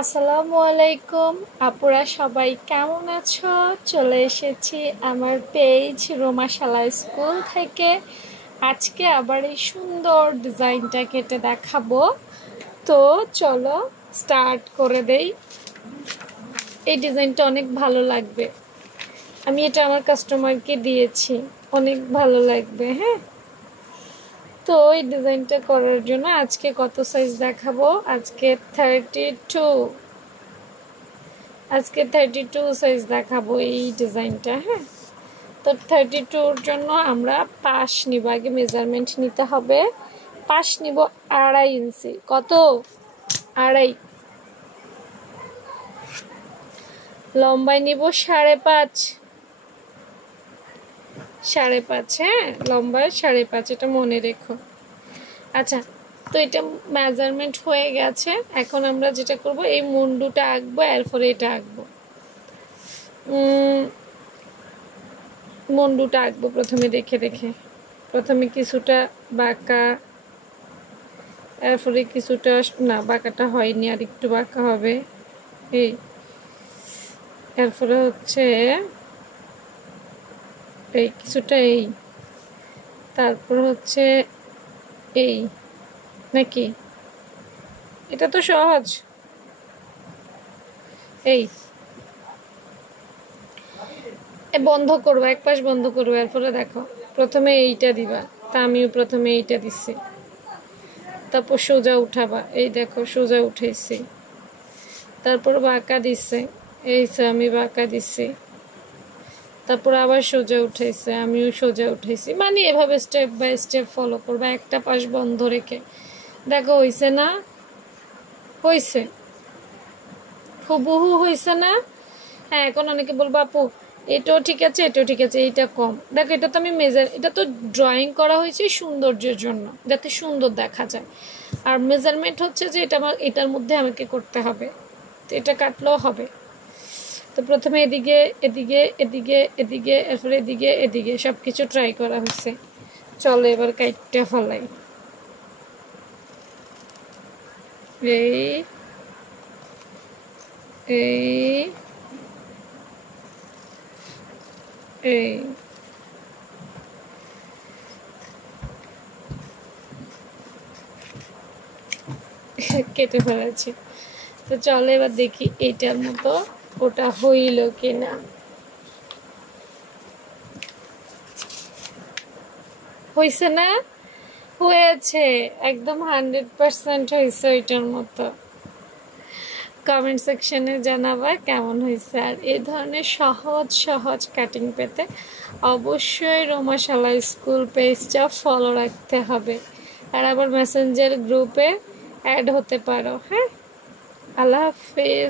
আসসালামু আলাইকুম আপুরা সবাই কেমন আছো? চলে এসেছি আমার পেজ রোমাশালা স্কুল থেকে। আজকে আবার এই সুন্দর ডিজাইনটা কেটে দেখাবো। তো চলো স্টার্ট করে দেই। এই ডিজাইনটা অনেক ভালো লাগবে, আমি এটা আমার কাস্টমারকে দিয়েছি, অনেক ভালো লাগবে। হ্যাঁ, তো এই ডিজাইনটা করার জন্য আজকে কত সাইজ দেখাবো? আজকে 32 সাইজ দেখাবো এই ডিজাইনটা। হ্যাঁ, তো 32-র জন্য আমরা পাশ নিব, আগে মেজারমেন্ট নিতে হবে। পাশ নিব 2.5 ইঞ্চি। কত? 2.5। লম্বায় নিব 5.5। 5.5, হ্যাঁ, লম্বায় 5.5, এটা মনে রেখো। আচ্ছা, তো এটা মেজারমেন্ট হয়ে গেছে। এখন আমরা যেটা করব, এই মুন্ডুটা আঁকবো, এরপরে এটা আঁকবো। মুন্ডুটা আঁকবো প্রথমে দেখে দেখে। প্রথমে কিছুটা বাঁকা, এরপরে কিছুটা না, বাঁকাটা হয়নি, আর একটু বাঁকা হবে। এই এরপরে হচ্ছে এই কিছুটা, এই তারপর হচ্ছে এই, নাকি? এটা তো সহজ। এই বন্ধ করবো, এক পাশ বন্ধ করবো, এরপরে দেখো প্রথমে এইটা দিবা। তা আমিও প্রথমে এইটা দিচ্ছি, তারপর সোজা উঠাবা। এই দেখো সোজা উঠেছি, তারপর বাঁকা দিচ্ছে, এই আমি বাঁকা দিচ্ছি, তারপর আবার সোজা উঠেছে, আমিও সোজা উঠেছি। মানে এভাবে স্টেপ বাই স্টেপ ফলো করবা, একটা পাশ বন্ধ রেখে। দেখো হয়েছে না? হয়েছে, হুবহু হয়েছে না? হ্যাঁ, এখন অনেকে বলবো আপু এটাও ঠিক আছে, এটাও ঠিক আছে, এইটা কম। দেখো এটা তো আমি এটা তো ড্রয়িং করা হয়েছে সৌন্দর্যের জন্য, যাতে সুন্দর দেখা যায়। আর মেজারমেন্ট হচ্ছে যে এটা আমার, এটার মধ্যে আমাকে করতে হবে, তো এটা কাটলেও হবে। তো প্রথমে এদিকে এদিকে এদিকে এদিকে, এরপরে এদিকে এদিকে, সব কিছু ট্রাই করা হয়েছে। চলো এবার কাটতে ফলাই। এই এই এই কেটে ফেলেছি। তো চলো এবার দেখি এইটার মতো ওটা হইল কিনা। হয়েছে না? হয়েছে, একদম 100% হয়েছে ওইটার মতো। কমেন্ট সেকশনে জানাবা কেমন হয়েছে। আর এই ধরনের সহজ সহজ কাটিং পেতে অবশ্যই রোমাশালা স্কুল পেজটা ফলো রাখতে হবে, আর আবার মেসেঞ্জার গ্রুপে অ্যাড হতে পারো। হ্যাঁ, আল্লাহ হাফেজ।